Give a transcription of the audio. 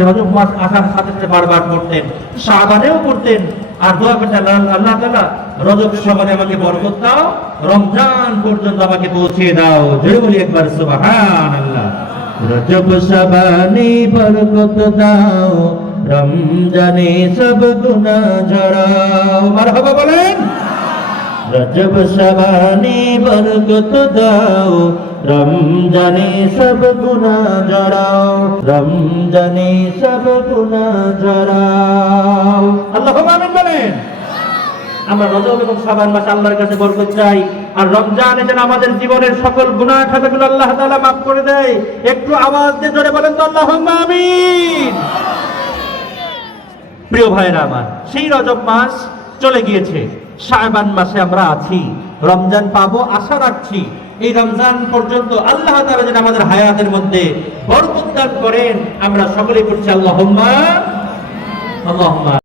রজব মাস আসার সাথে সাথে বারবার পড়তেন, শাবানেও পড়তেন, আর দোয়া করতেন, আল্লাহ তাআলা রজব শাবানে আমাকে বরকত দাও, রমজান পর্যন্ত আমাকে পৌঁছে দাও। জোরে বলি একবার সুবহানাল্লাহ। রজব শাবানে বরকত দাও, রমজানে সব গুনাহ ঝরাও। মারহাবা বলেন। রজব শাবানে বরকত দাও, রমজানে সব গুনাহ ঝরাও, রমজানে সব গুনাহ ঝরাও। আল্লাহুম্মা আমিন বলেন। আমরা রজব এবং শাবান মাসে আল্লাহর কাছে বরকত চাই, আর রমজানে যেন আমাদের জীবনের সকল গুনাহ খাতাগুলো আল্লাহ তাআলা মাফ করে দেয়। একটু আওয়াজ দিয়ে জোরে বলেন তো আল্লাহুম্মা আমিন। প্রিয় ভাইরা আমার, সেই রজব মাস চলে গিয়েছে, শাবান মাসে আমরা আছি, রমজান পাবো আশা রাখছি। এই রমজান পর্যন্ত আল্লাহ তাআলা যেন আমাদের হায়াতের মধ্যে বরকত দান করেন। আমরা সকলেই করছি আল্লাহুম্মা আল্লাহুম্মা।